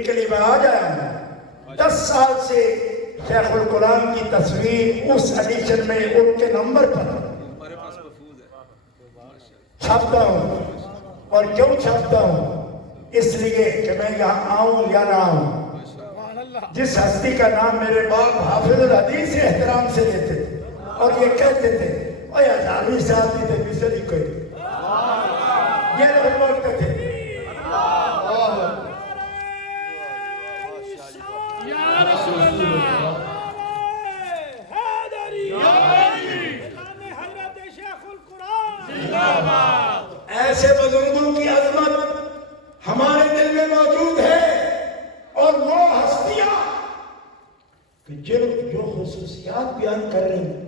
ان کے لیے میں آ جایا ہوں 10 سال سے شیخ القرآن کی تصویر اس ایڈیشن میں ان کے نمبر پر چھاپتا ہوں. اور کیوں چھاپتا ہوں؟ اس لیے کہ میں یہاں آؤں یا نہ آؤں، جس ہستی کا نام میرے باپ حافظ الحدیث سے احترام سے لیتے تھے اور یہ کہتے تھے اوہ ہزاروی صاحب کی تھے بسر ہی کوئی، یہ لوگ بولتے تھے. یا رسول اللہ حضرت شیخ القرآن زندہ باد. ایسے بزرگوں کی عظمت ہمارے دل میں موجود ہے، اور وہ ہستیاں کہ جو خصوصیات بیان کر رہی ہیں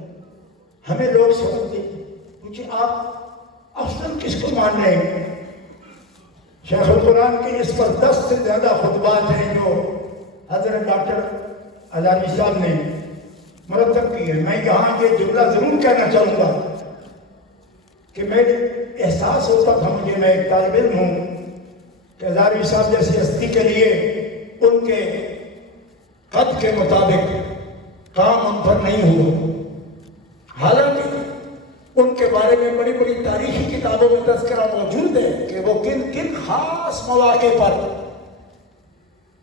ہمیں لوگ سمجھتے ہیں مجھے آپ افضل کس کو مان رہے ہیں. شیخ القرآن کے اس پر 10 سے زیادہ خطبات ہیں جو حضرت ڈاکٹر ہزاروی صاحب نے مرتب کی ہے. میں یہاں یہ جملہ ضرور کہنا چاہوں گا کہ میرے احساس ہوتا تھا مجھے، میں ایک طالب علم ہوں، کہ ہزاروی صاحب جیسی ہستی کے لیے ان کے قد کے مطابق کام ان پر نہیں ہوا. حالانکہ ان کے بارے میں بڑی بڑی تاریخی کتابوں میں تذکرہ موجود ہے کہ وہ کن کن خاص مواقع پر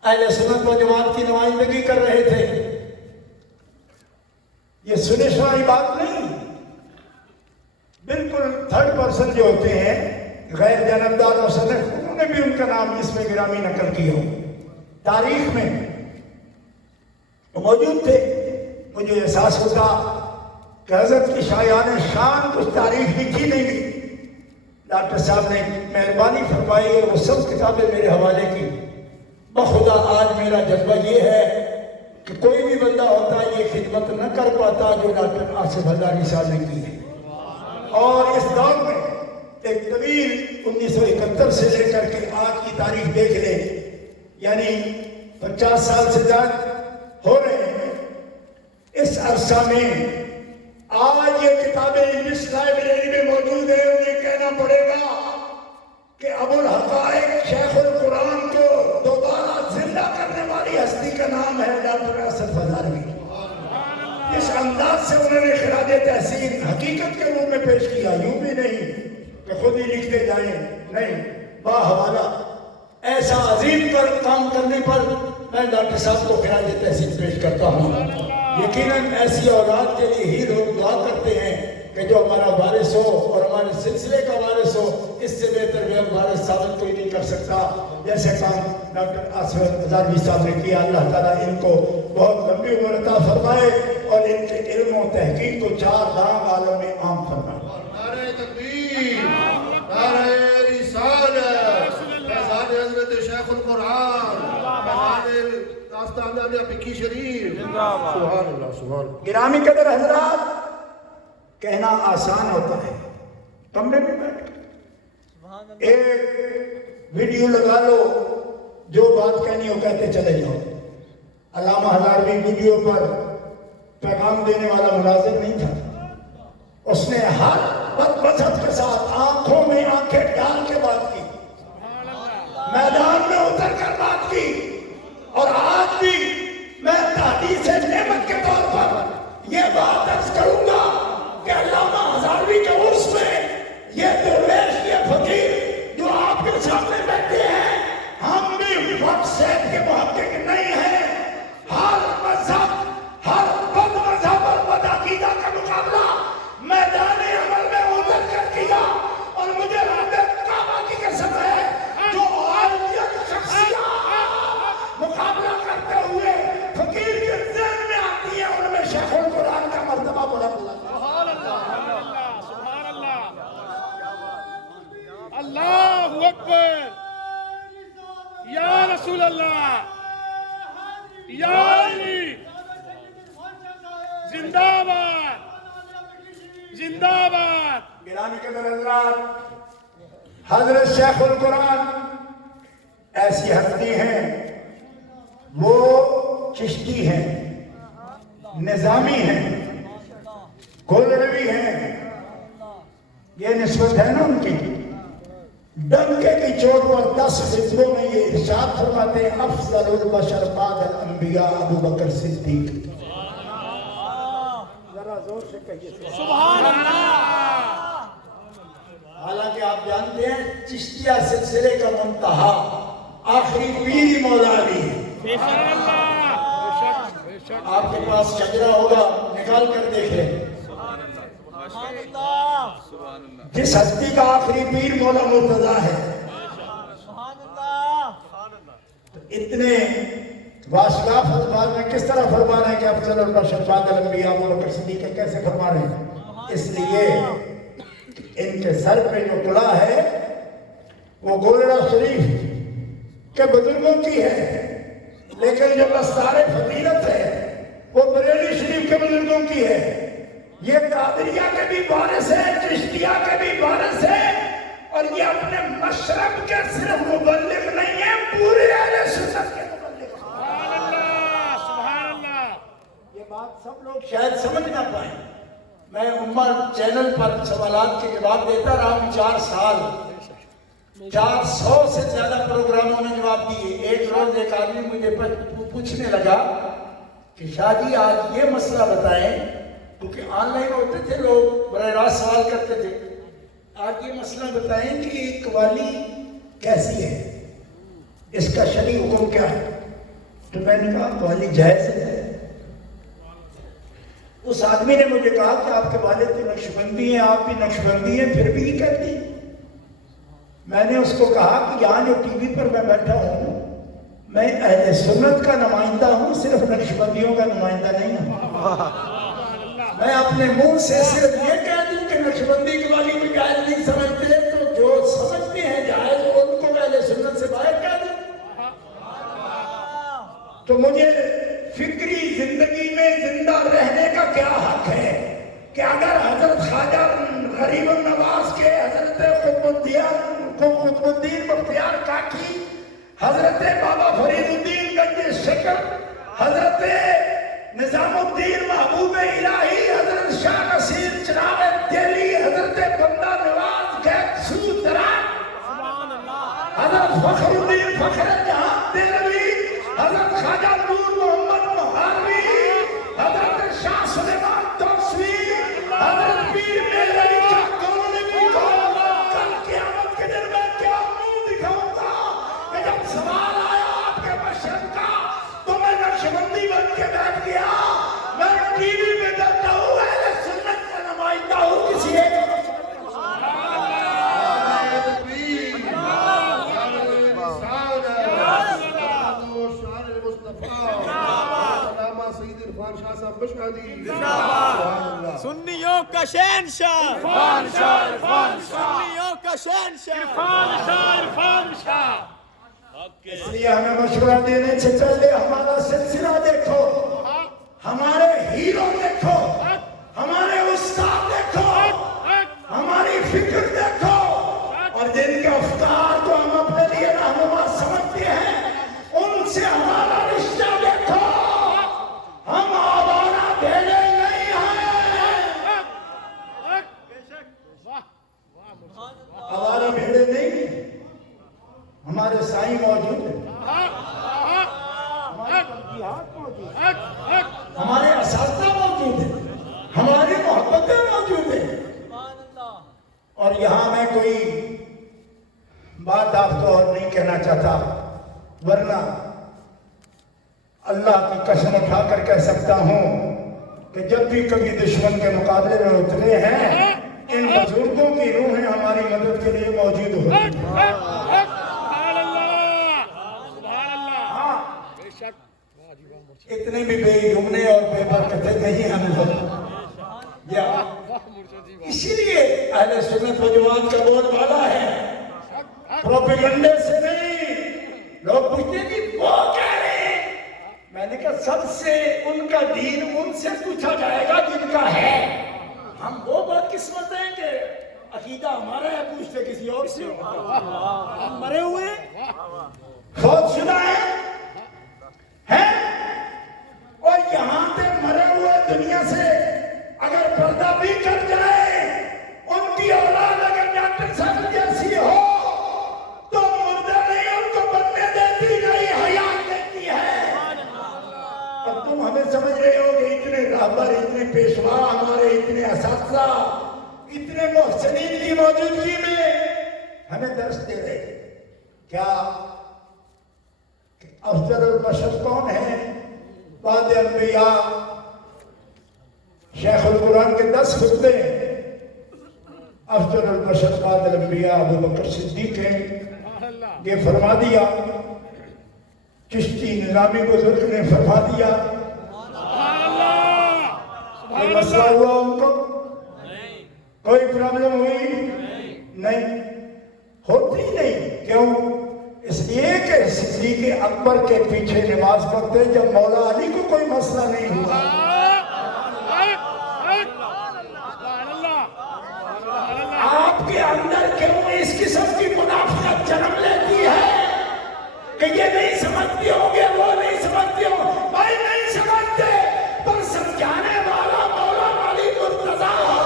اہل سنت و جماعت کی نمائندگی کر رہے تھے. یہ سنی سنائی بات نہیں، بالکل تھرڈ پرسن جو ہوتے ہیں غیر جانبدار مصنف، انہوں نے بھی ان کا نام اس میں گرامی نقل کیا ہو، تاریخ میں موجود تھے. مجھے احساس ہوتا کہ حضرت کی شایان شان کچھ تاریخ لکھی نہیں گئی. ڈاکٹر صاحب نے مہربانی فرمائی اور وہ سب کتابیں میرے حوالے کی. بخدا آج میرا جذبہ یہ ہے کہ کوئی بھی بندہ ہوتا یہ خدمت نہ کر پاتا جو ڈاکٹر آصف ہزاروی صاحب نے کی ہے. اور اس دور میں ایک طویل 1971 سے لے کر کے آج کی تاریخ دیکھ لیں، یعنی 50 سال سے زیادہ ہو رہے ہیں. اس عرصہ میں آج یہ کتابیں انگلش لائبریری میں موجود ہیں. انہیں کہنا پڑے گا کہ ابو الحقائق شیخ القرآن کو دوبارہ زندہ کرنے والی ہستی کا نام ہے ڈاکٹر آصف ہزاروی. اس انداز سے انہوں نے خراج تحسین حقیقت کے روپ میں پیش کیا، یوں بھی نہیں کہ خود ہی لکھتے جائیں، نہیں، باحوالہ ایسا عظیم پر کام کرنے پر میں ڈاکٹر صاحب کو خراج تحسین پیش کرتا ہوں. یقیناً ایسی اولاد کے لیے ہی لوگ دعا کرتے ہیں کہ جو ہمارا وارث ہو اور ہمارے سلسلے کا وارث ہو. اس سے بہتر بھی ہم وارث ثابت کوئی نہیں کر سکتا جیسے کام ڈاکٹر آصف ہزاروی صاحب نے کیا. اللہ تعالیٰ ان کو بہت لمبی عمر عطا فرمائے اور ان کے علم و تحقیق کو 4 دام والوں میں عام فرمائے. نعرہ تکبیر، نعرہ رسالت، فیضان حضرت شیخ القرآن، فیضان آستانہ پکی شریف. سبحان اللہ، سبحان اللہ. گرامی قدر حضرات، کہنا آسان ہوتا ہے، کمرے میں بیٹھ ایک ویڈیو لگا لو، جو بات کہنی ہو کہتے چلے جاؤ. علامہ ہزاروی ویڈیو پر پیغام دینے والا ملازم نہیں تھا. اس نے ہر مذہب کے ساتھ آنکھوں میں آنکھیں ڈال کے بات کی، میدان میں اتر کر بات کی. اور آج بھی میں تحدیث نعمت کے طور پر یہ بات عرض کروں گا کہ علامہ ہزاروی کے عرص میں یہ درویش، یہ فقیر جو آپ کے سامنے بیٹھے ہیں، ہم بھی وقت صحت کے محقق نہیں ہیں. ہر مذہب، ہر بد مذہب اور بد عقیدہ کا مقابلہ میدان عمل میں اتر کر کیا. اور مجھے رب کعبہ کی قسم ہے جو عالیت شخصیات مقابلہ کرتے ہوئے فقیر کے ذہن میں آتی ہے، ان میں شیخ القرآن کا مرتبہ بلند ہے. اللہ اکبر، یا رسول اللہ، یا علی، زندہ باد، زندہ باد. گرامی قدر حضرات، حضرت شیخ القرآن ایسی ہستی ہیں، وہ چشتی ہیں، نظامی ہیں، گولروی ہیں. یہ نسبت ہے نا ان کی، ڈنکے کی چوٹ پر 10 فطروں میں یہ ارشاد فرماتے ہیں افضل البشر بعد الانبیاء ابو بکر صدیق. ذرا زور سے کہیے سبحان اللہ. حالانکہ آپ جانتے ہیں چشتیہ سلسلے کا منتہا آخری پیر مولا علی ہے. بے شک اللہ. بے شک. آپ کے پاس شجرہ ہوگا نکال کر دیکھ لیں. جس ہستی کا آخری پیر مولا مرتضیٰ ہے. تو اتنے واشگاف الفاظ میں کس طرح فرما رہے ہیں کہ افضل البشر بعد الانبیاء ابو بکر صدیق ہے؟ کیسے فرما رہے ہیں؟ اس لیے ان کے سر پہ جو گڑا ہے وہ گولڑا شریف کے بزرگوں کی ہے، لیکن جو دستار فضیلت ہے وہ بریلی شریف کے بزرگوں کی ہے. یہ قادریہ کے بھی وارث ہیں، چشتیہ کے بھی وارث ہیں، اور یہ اپنے مشرب کے صرف مبلغ نہیں ہیں، پورے اہل سنت کے مبلغ ہیں. سبحان اللہ. سبحان اللہ. یہ بات سب لوگ شاید سمجھ نہ پائیں. میں عمر چینل پر سوالات کے جواب دیتا رہا ہوں 4 سال. 400 سے زیادہ پروگراموں میں جواب دیے. ایک روز ایک آدمی مجھے پوچھنے لگا کہ شاہ جی آج یہ مسئلہ بتائیں، کیونکہ آن لائن ہوتے تھے لوگ براہ راست سوال کرتے تھے، آج یہ مسئلہ بتائیں کہ یہ قوالی کیسی ہے، اس کا شرعی حکم کیا ہے؟ تو میں نے کہا قوالی جائز ہے. اس آدمی نے مجھے کہا کہ آپ کے والد تو نقشبندی ہیں، آپ بھی نقشبندی ہیں، پھر بھی یہ کہتی. میں نے اس کو کہا کہ یہاں جو ٹی وی پر میں بیٹھا ہوں میں اہل سنت کا نمائندہ ہوں، صرف نقشبندیوں کا نمائندہ نہیں ہوں. میں اپنے منہ سے صرف یہ کہہ دوں کہ نقشبندی قوالی کو جائز نہیں سمجھتے، تو جو سمجھتے ہیں جائز ان کو اہل سنت سے باہر کہہ دوں. تو مجھے فکری زندگی میں زندہ رہنے کا کیا حق ہے کہ اگر حضرت خواجہ غریب النواز کے حضرت قطب الدین بختیار کاکی، حضرت بابا فرید الدین گنج شکر، حضرت نظام الدین محبوب الہی، حضرت شاہ نصیر چراغ دہلی، حضرت بندہ نواز گیکسو دران، حضرت فخر الدین فخر جہاں دہلوی، حضرت خواجہ نور محمد مہاروی، حضرت شاہ سلیمان توسوی، حضرت پیر میرے علی شاہ کولونی کو کل قیامت کے دن میں کیا منہ دکھاؤں گا کہ جب سوال آیا آپ کے مشرق کا تو میں نقشبندی بن کے بیٹھ گیا. میں ٹی وی میں بیٹھا ہوں، اہل سنت کا نمائندہ ہوں، کسی ایک سنیوں کا شہنشاہ، عرفان شاہ، عرفان شاہ، سنیوں کا شہنشاہ، عرفان شاہ، عرفان شاہ. اس لیے ہمیں مشورہ دینے سے پہلے ہمارا سلسلہ دیکھو، ہمارے ہیرو دیکھو، ہمارے استاد دیکھو، ہماری فکر دیکھو، اور جن کے افکار کو ہم اپنے لیے رہنما سمجھتے ہیں ان سے ہمارا رشتہ دیکھو. ہم آوارہ بھیڑے نہیں ہیں، آوارہ بھیڑے نہیں، ہمارے سائیں موجود ہیں، ہمارے ترجیحات موجود ہیں، ہمارے اساتذہ موجود ہیں، ہماری محبتیں موجود ہیں. اور یہاں میں کوئی بات آپ کو اور نہیں کہنا چاہتا، ورنہ اللہ کی قسم اٹھا کر کہہ سکتا ہوں کہ جب بھی کبھی دشمن کے مقابلے میں اترے ہیں ان بزرگوں کی روحیں ہماری مدد کے لیے موجود ہوتی ہیں. سبحان اللہ، سبحان اللہ. ہاں، بے شک. اتنے بھی بے یمنے اور بے برکتیں نہیں ہم لوگ. یا اسی لیے اہل سنت و جماعت کا بہت والا ہے، پروپیگنڈے سے نہیں. لوگ پوچھتے ہیں کہ وہ کہہ رہے ہیں، میں نے کہا سب سے ان کا دین ان سے پوچھا جائے گا جن کا ہے. ہم وہ بات قسمت ہیں کہ عقیدہ ہمارا ہے، پوچھتے کسی اور سے. ہم مرے ہوئے فوت شدہ ہیں، اور یہاں پہ مرے ہوئے دنیا سے اگر پردہ بھی کر جائے، ان کی اولاد اگر ڈاکٹر صاحب جیسی ہو تم سمجھ رہے ہو کہ اتنے رہبر، اتنے پیشوا ہمارے، اتنے اساتذہ، اتنے محسنین کی موجودگی میں ہمیں درس دے رہے؟ کیا افضل البشر کون ہے؟ بعد انبیاء شیخ القرآن کے 10 خطبے ہیں، افضل البشر بعد الانبیاء ابو بکر صدیق ہیں۔ یہ فرما دیا، چشتی نظامی بزرگ نے فرما دیا۔ کوئی مسئلہ ہوا ان کو؟ کوئی پرابلم ہوئی؟ نہیں، ہوتی نہیں۔ کیوں؟ اس لیے کہ صدیق اکبر کے پیچھے نماز پڑھتے جب مولا علی کو کوئی مسئلہ نہیں ہوا۔ آپ کے اندر کیوں اس قسم کی منافقت جنم لیتی ہے کہ یہ نہیں سمجھتی ہوں گے، وہ نہیں سمجھتی ہوں؟ بھائی نہیں سمجھتے، پر سمجھانے والا مولا علی مرتضیٰ ہو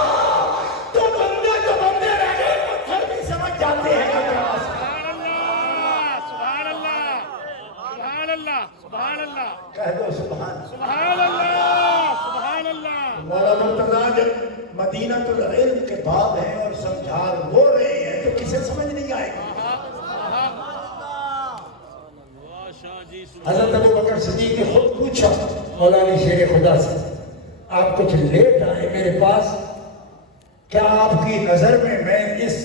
تو بندے تو بندے رہ گئے، پتھر بھی سمجھ جاتے ہیں۔ سبحان اللہ، سبحان اللہ، سبحان اللہ، کہہ دو سبحان سبحان اللہ، سبحان اللہ۔ مولا مرتضیٰ جب مدینہ العلم کے بعد ہیں اور سمجھا وہ رہے ہیں تو کسے سمجھ نہیں آئے گا؟ حضرت ابو بکر صدیق نے خود پوچھا مولانا شیر خدا سے، آپ کچھ لیٹ آئے میرے پاس، کیا آپ کی نظر میں میں اس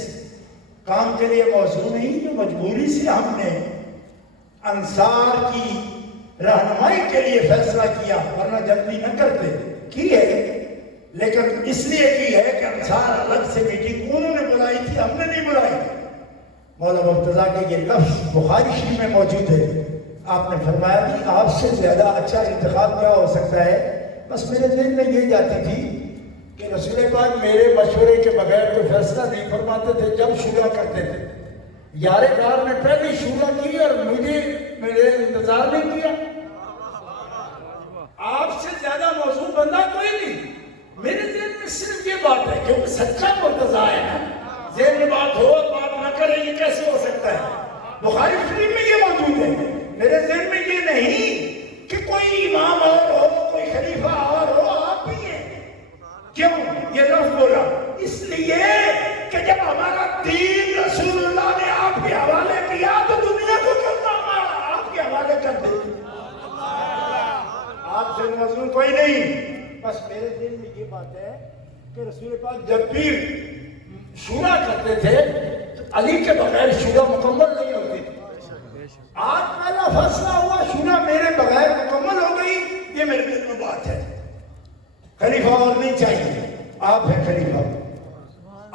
کام کے لیے موزوں نہیں جو مجبوری سے ہم نے انصار کی رہنمائی کے لیے فیصلہ کیا، ورنہ جلدی نہ کرتے؟ کی ہے، لیکن اس لیے کی ہے کہ انصار الگ سے میٹنگ انہوں نے بلائی تھی، ہم نے نہیں بلائی۔ مولا مرتضیٰ کے یہ لفظ بخاری شریف میں موجود ہے۔ آپ نے فرمایا کہ آپ سے زیادہ اچھا انتخاب کیا ہو سکتا ہے؟ بس میرے ذہن میں یہ جاتی تھی کہ رسول پاک میرے مشورے کے بغیر کوئی فیصلہ نہیں فرماتے تھے جب شورا کرتے تھے۔ یار غار نے پہلی شورا کی اور مجھے میرے انتظار نہیں کیا۔ آپ سے زیادہ موضوع بندہ کوئی نہیں۔ میرے ذہن میں صرف یہ بات ہے کہ وہ سچا مرتضیٰ ہے نا، ذہن میں بات ہو بات نہ کرے، یہ کیسے ہو سکتا ہے؟ بخاری شریف میں یہ موجود ہے۔ میرے ذہن میں یہ نہیں کہ کوئی امام اور ہو، کوئی خلیفہ اور ہو، آپ ہی ہیں۔ کیوں یہ لفظ بولا؟ اس لیے کہ جب ہمارا دین رسول اللہ نے آپ کے حوالے کیا تو دنیا کو کیوں ہمارا آپ کے حوالے کر دے؟ آپ سے موضوع کوئی نہیں، بس میرے دل میں یہ بات ہے کہ رسول پاک جب بھی شورا کرتے تھے تو علی کے بغیر شورا مکمل نہیں ہوتی تھی۔ آج پہلا فیصلہ ہوا، شورا میرے بغیر مکمل ہو گئی، یہ میرے دل میں بات ہے۔ خلیفہ اور نہیں چاہیے، آپ ہیں خلیفہ،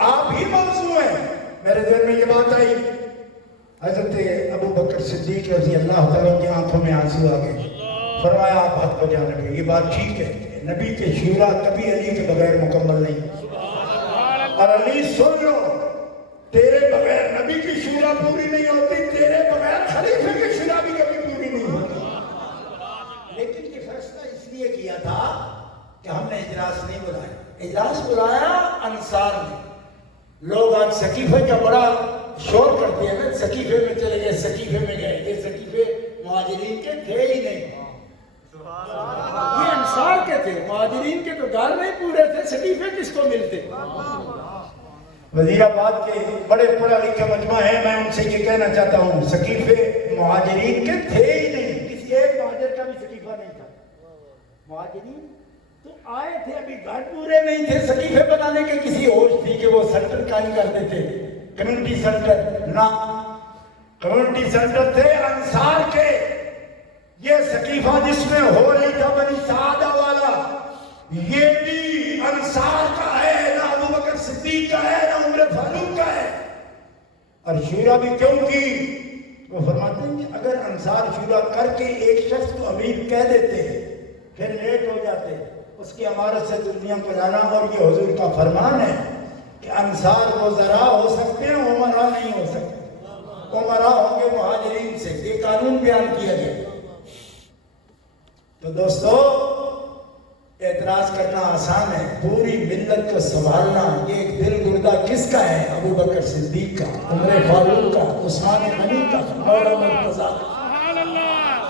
آپ ہی موضوع ہیں۔ میرے دل میں یہ بات آئی، حضرت ابو بکر صدیق رضی اللہ تعالیٰ کی آنکھوں میں آنسو آ گئے۔ فرمایا آپ حق کو جانے گے، یہ بات ٹھیک ہے، نبی کے شورا کبھی علی کے بغیر مکمل نہیں۔ اور علی سن لو، تیرے بغیر نبی کی شورا پوری نہیں ہوتی، تیرے بغیر خلیفے کی شورا بھی کبھی پوری نہیں ہوتی۔ لیکن یہ فیصلہ اس لیے کیا تھا کہ ہم نے اجلاس نہیں بلایا، اجلاس بلایا انصار نے۔ لوگ آج سقیفے کا بڑا شور کرتے ہیں، سقیفے میں چلے گئے، سقیفے میں گئے، یہ سقیفے مہاجرین کے تھے ہی نہیں، یہ انصار کے تھے۔ مہاجرین کے تو گھر نہیں پورے تھے، سقیفے کس کو ملتے؟ وزیر آباد کے بڑے پڑھا لکھا مجمع ہے، میں ان سے یہ کہنا چاہتا ہوں سقیفے مہاجرین کے تھے ہی نہیں، کسی ایک مہاجر کا بھی سقیفہ نہیں تھا۔ مہاجرین تو آئے تھے، ابھی گھر پورے نہیں تھے، سقیفے بنانے کے کسی ہوش تھی کہ وہ سینٹر قائم کرتے تھے، کمیونٹی سینٹر نہ، کمیونٹی سینٹر تھے انصار کے۔ یہ سقیفہ جس میں ہو رہی تھا بنی سعدہ والا، یہ بھی انصار کا ہے، نہ ابو بکر صدیق کا ہے، نہ عمر فاروق کا ہے۔ اور شورا بھی کیوں کی؟ وہ فرماتے ہیں کہ اگر انصار شورا کر کے ایک شخص کو امیر کہہ دیتے پھر لیٹ ہو جاتے، اس کی امارت سے دنیا کو جانا، اور یہ حضور کا فرمان ہے کہ انصار وزراء ہو سکتے ہیں، عمراء نہیں ہو سکتے۔ عمراء ہوں گے مہاجرین سے، یہ قانون بیان کیا گیا۔ تو دوستو اعتراض کرنا آسان ہے، پوری ملت کو سنبھالنا یہ ایک دل گردہ کس کا ہے؟ ابو بکر صدیق کا، عمر فاروق کا، عثمان غنی کا، مولا مرتضیٰ کا،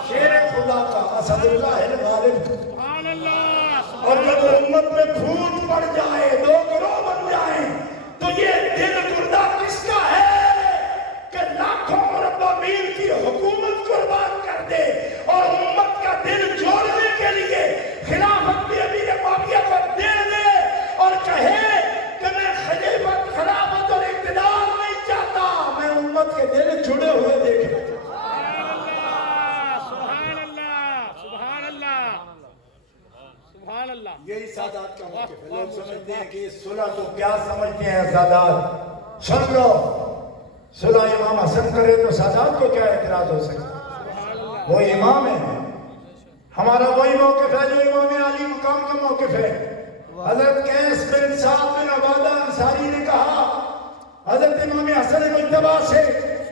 شیر خدا کا، اسداللہ الغالب کو۔ سبحان اللہ اور جب امت میں پھوٹ پڑ جائے، دو گروہ بن جائیں، تو یہ دل گردہ کس کا ہے کہ لاکھوں مربع میل کی حکومت قربان کر دے اور امت کا دل جوڑنے کے لیے خلافت بھی امیر معاویہ کو دے دے اور کہے کہ میں خلیفت، خلافت اور اقتدار نہیں چاہتا، میں امت کے دل جڑے ہوئے دیکھنا چاہتا ہوں۔ سبحان اللہ سبحان اللہ سبحان اللہ۔ یہی سادات کا موقف ہے۔ لوگ سمجھتے ہیں کہ صلح تو کیا سمجھتے ہیں سادات؟ سن لو، صلح امام حسن کرے تو سادات کو کیا اعتراض ہو سکتا؟ وہ امام ہے، ہمارا وہی موقف ہے جو امام علی مقام کا موقف ہے۔ حضرت قیس بن سعد بن عبادہ انصاری نے کہا حضرت امام حسن مجتبیٰ سے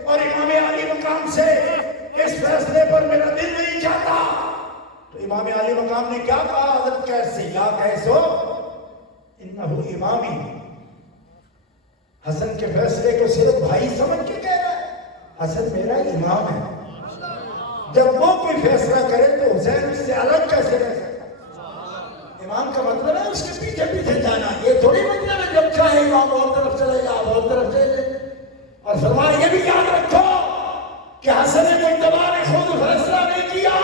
اور امام علی مقام سے اس فیصلے پر میرا دل نہیں چاہتا، تو امام علی مقام نے کیا کہا حضرت قیس سے؟ یا قیسو انہو امامی، حسن کے فیصلے کو صرف بھائی سمجھ کے کہہ رہا ہے، حسن میرا امام ہے، جب وہ کوئی فیصلہ کرے تو حسین اس سے الگ کیسے رہ سکتا؟ امام کا مطلب ہے اس کے پیچھے پیچھے جانا، یہ تھوڑی مطلب ہے جب چاہے امام بہت طرف چلے جا بہت طرف چلے جائے۔ اور فرمایا یہ بھی یاد رکھو کہ حسن مجتبیٰ نے خود فیصلہ نہیں کیا،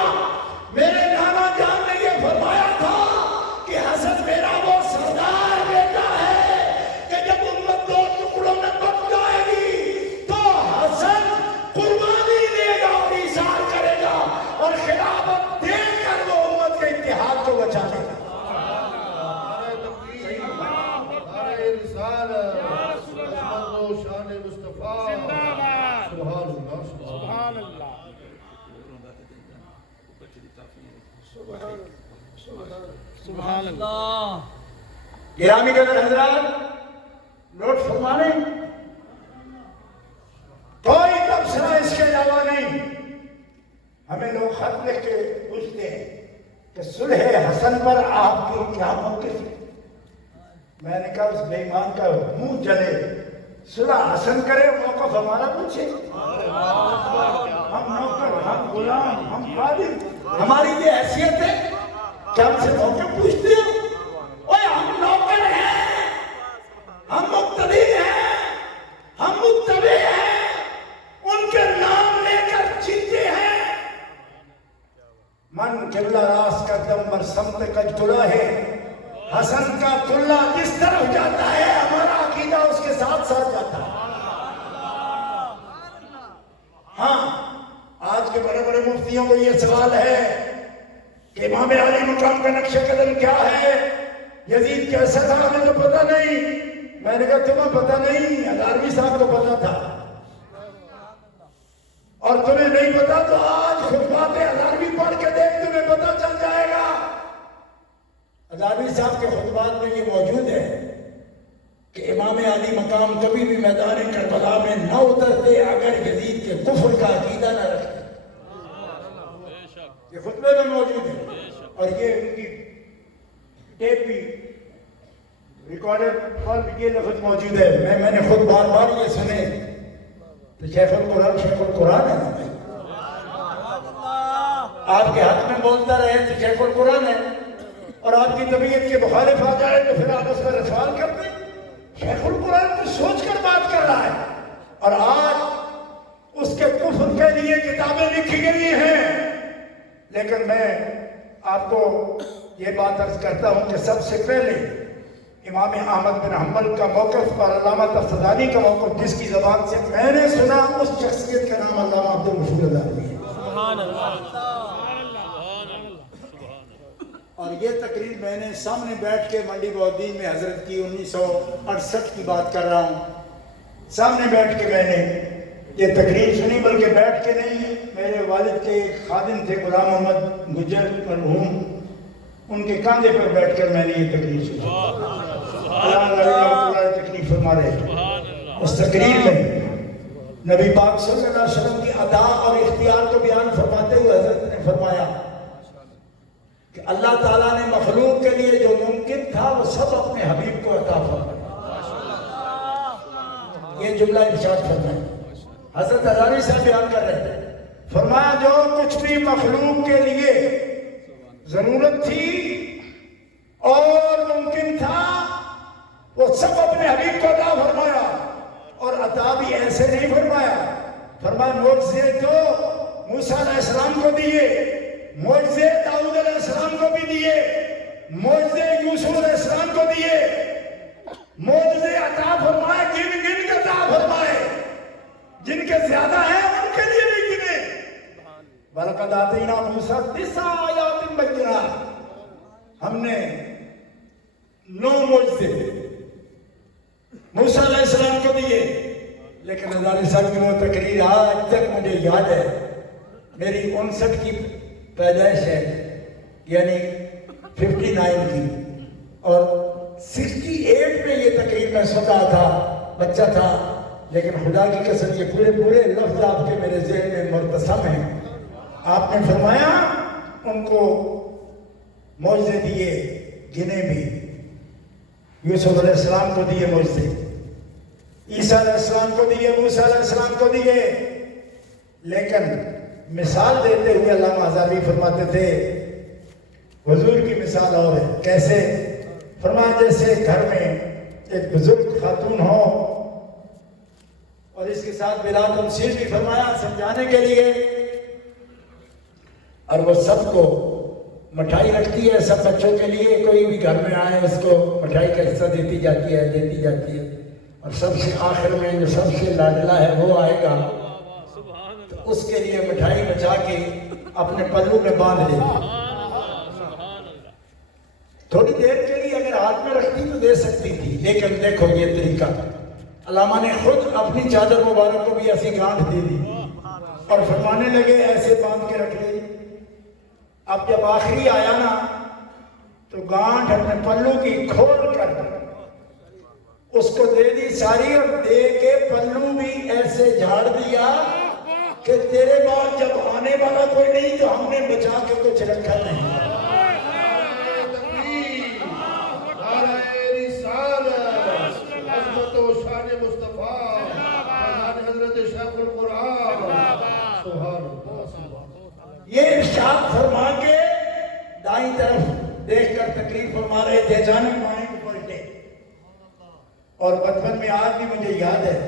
میرے نانا جان نے یہ فرمایا تھا کہ حسن میرا وہ سردار بیٹا ہے کہ جب امت دو ٹکڑوں میں بٹ جائے گی تو حسن قربانی دے گا اور ایثار کرے گا اور خلافت دے کر وہ امت کے اتحاد کو بچا لے گا۔ نعرہ تکبیر، نعرہ رسالت، عظمت و شان مصطفیٰ، سبحان اللہ سبحان اللہ سبحان اللہ۔ گرامی قدر حضرات نوٹ فرمانے، کوئی تبصرہ اس کے علاوہ نہیں۔ ہمیں لوگ خط لکھ کے پوچھتے ہیں کہ صلح حسن پر آپ کے کیا موقف ہے؟ میں نے کہا اس بے ایمان کا منہ جلے، صلح حسن کرے موقف ہمارا پوچھے؟ ہم نوکر، ہم غلام، ہم خادم، ہماری یہ حیثیت ہے کہ ہم سے موقف پوچھتے ہیں؟ اوے ہم نوکر ہیں، ہم مقتدی ہیں، ہم متبع ہیں، ان کے نام لے کر جیتے ہیں۔ من قبلہ راس کا دم بر سمت کج تلا ہے، حسن کا قلہ جس طرف جاتا ہے ہمارا عقیدہ اس کے ساتھ ساتھ جاتا ہے۔ ہاں، آج کے بڑے بڑے مفتیوں کو یہ سوال ہے کہ امام علی مقام کا نقش قدم کیا ہے، یزید کیسا تھا ہمیں تو پتہ نہیں۔ میں نے کہا تمہیں پتہ نہیں، ہزاروی صاحب کو پتہ تھا، اور تمہیں نہیں پتا تو آج خطبات ہزاروی پڑھ کے دیکھ، تمہیں پتہ چل جائے گا۔ ہزاروی صاحب کے خطبات میں یہ موجود ہے کہ امام علی مقام کبھی بھی میدان کربلا میں نہ اترتے اگر یزید کے کفر کا عقیدہ نہ رکھتے۔ یہ خطبے میں موجود ہے اور یہ ان کی ٹیپ بھی ریکارڈر پر بھی یہ لفظ موجود ہے۔ میں نے خود بار بار یہ سنے تو شیخ القرآن ہے نا بھائی، آپ کے حق میں بولتا رہے تو شیخ القرآن ہے، اور آپ کی طبیعت کے مخالف آ جائے تو پھر آپ اس کا رسوال کرتے۔ شیخ القرآن کو سوچ کر بات کر رہا ہے، اور آج اس کے کفر کے لیے کتابیں لکھی گئی ہیں۔ لیکن میں آپ کو یہ بات عرض کرتا ہوں کہ سب سے پہلے امام احمد بن حنبل کا موقف اور علامہ تفتزانی کا موقف جس کی زبان سے میں نے سنا، اس شخصیت کا نام علامہ عبدالغفور الحلبی ہے۔ سبحان اللہ۔ اور یہ تقریر میں نے سامنے بیٹھ کے منڈی بہدین میں حضرت کی 1968 کی بات کر رہا ہوں، سامنے بیٹھ کے میں نے یہ تقریر سنی، بلکہ بیٹھ کے نہیں، میرے والد کے ایک خادم تھے غلام محمد گجر مرحوم، ان کے کاندھے پر بیٹھ کر میں نے یہ تقریر سنی۔ اللہ تکلیف فرما رہے ہیں۔ اس تقریر میں نبی پاک صلی اللہ علیہ وسلم کی ادا اور اختیار کو بیان فرماتے ہوئے حضرت نے فرمایا کہ اللہ تعالیٰ نے مخلوق کے لیے جو ممکن تھا وہ سب اپنے حبیب کو عطا فرمایا۔ یہ جملہ ارشاد فرمایا، حضرت ہزاروی صاحب بیان کر رہے تھے، فرمایا جو کچھ بھی مخلوق کے لیے ضرورت تھی اور ممکن تھا، وہ سب اپنے حبیب کو عطا فرمایا، اور عطا بھی ایسے نہیں فرمایا، فرمایا معجزے تو موسیٰ علیہ السلام کو دیے، معجزے داؤد علیہ السلام کو بھی دیے، معجزے یوسف علیہ السلام کو دیے، معجزے عطا فرمائے، گن گن کے عطا فرمائے، جن کے زیادہ ہیں ان کے لیے بھی گنے۔ وَلَقَدْ آتَيْنَا مُوسَىٰ 9 آیات بَيِّنَاتٍ، ہم نے 9 معجزے موسیٰ علیہ السلام کو دیے، لیکن ہزار سال کی وہ تقریر آج تک مجھے یاد ہے، میری 59 کی پیدائش ہے، یعنی 59 کی، اور 68 میں یہ تقریر میں سنا تھا، بچہ تھا، لیکن خدا کی قسم یہ پورے لفظ آپ کے میرے ذہن میں مرتسم ہیں۔ آپ نے فرمایا ان کو معجزے دیے، گنے بھی، یوسف علیہ السلام کو دیے معجزے، عیسیٰ علیہ السلام کو دیے، موسیٰ علیہ السلام کو دیے، لیکن مثال دیتے ہوئے علامہ ہزاروی فرماتے تھے، حضور کی مثال اور ہے، کیسے؟ فرمایا جیسے گھر میں ایک بزرگ خاتون ہو، اور اس کے ساتھ بلا تمثیل بھی فرمایا سمجھانے کے لیے، اور وہ سب کو مٹھائی رکھتی ہے، سب بچوں کے لیے، کوئی بھی گھر میں آئے اس کو مٹھائی کا حصہ دیتی جاتی ہے، اور سب سے آخر میں جو سب سے لاڈلا ہے وہ آئے گا، تو اس کے لیے مٹھائی بچا کے اپنے پلو میں باندھ لیتی، تھوڑی دیر کے لیے اگر ہاتھ میں رکھتی تو دے سکتی تھی، لیکن دیکھو یہ طریقہ، علامہ نے خود اپنی چادر مبارک کو بھی ایسی گانٹھ دے دی، اور فرمانے لگے ایسے باندھ کے رکھ لی۔ اب جب آخری آیا نا تو گانٹھ اپنے پلو کی کھول کر اس کو دے دی ساری، اور دے کے پلو بھی ایسے جھاڑ دیا کہ تیرے بعد جب آنے والا کوئی نہیں تو ہم نے بچا کے کچھ رکھا نہیں۔ یہ ارشاد فرما کے دائیں طرف دیکھ کر تقریر فرما رہے تھے، جانے مائیں کو پلٹے، اور بچپن میں آج بھی مجھے یاد ہے،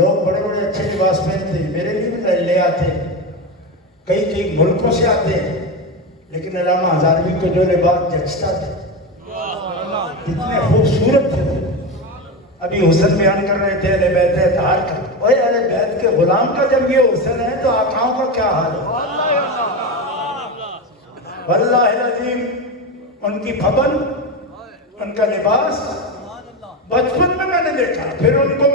لوگ بڑے بڑے اچھے لباس پہنتے، میرے لیے بھی لے آتے، کئی ملکوں سے آتے ہیں، لیکن علامہ ہزاروی کو جو لباس جچتا تھا، اتنے خوبصورت تھے۔ ابھی حسن بیان کر رہے تھے اہل بیت اطہار کا، اوہ اہل بیت کے غلام کا جب یہ حسن ہے تو آقاؤں کا کیا حال ہے؟ واللہ العظیم ان کی پھبن، ان کا لباس بچپن میں نے دیکھا، پھر ان کو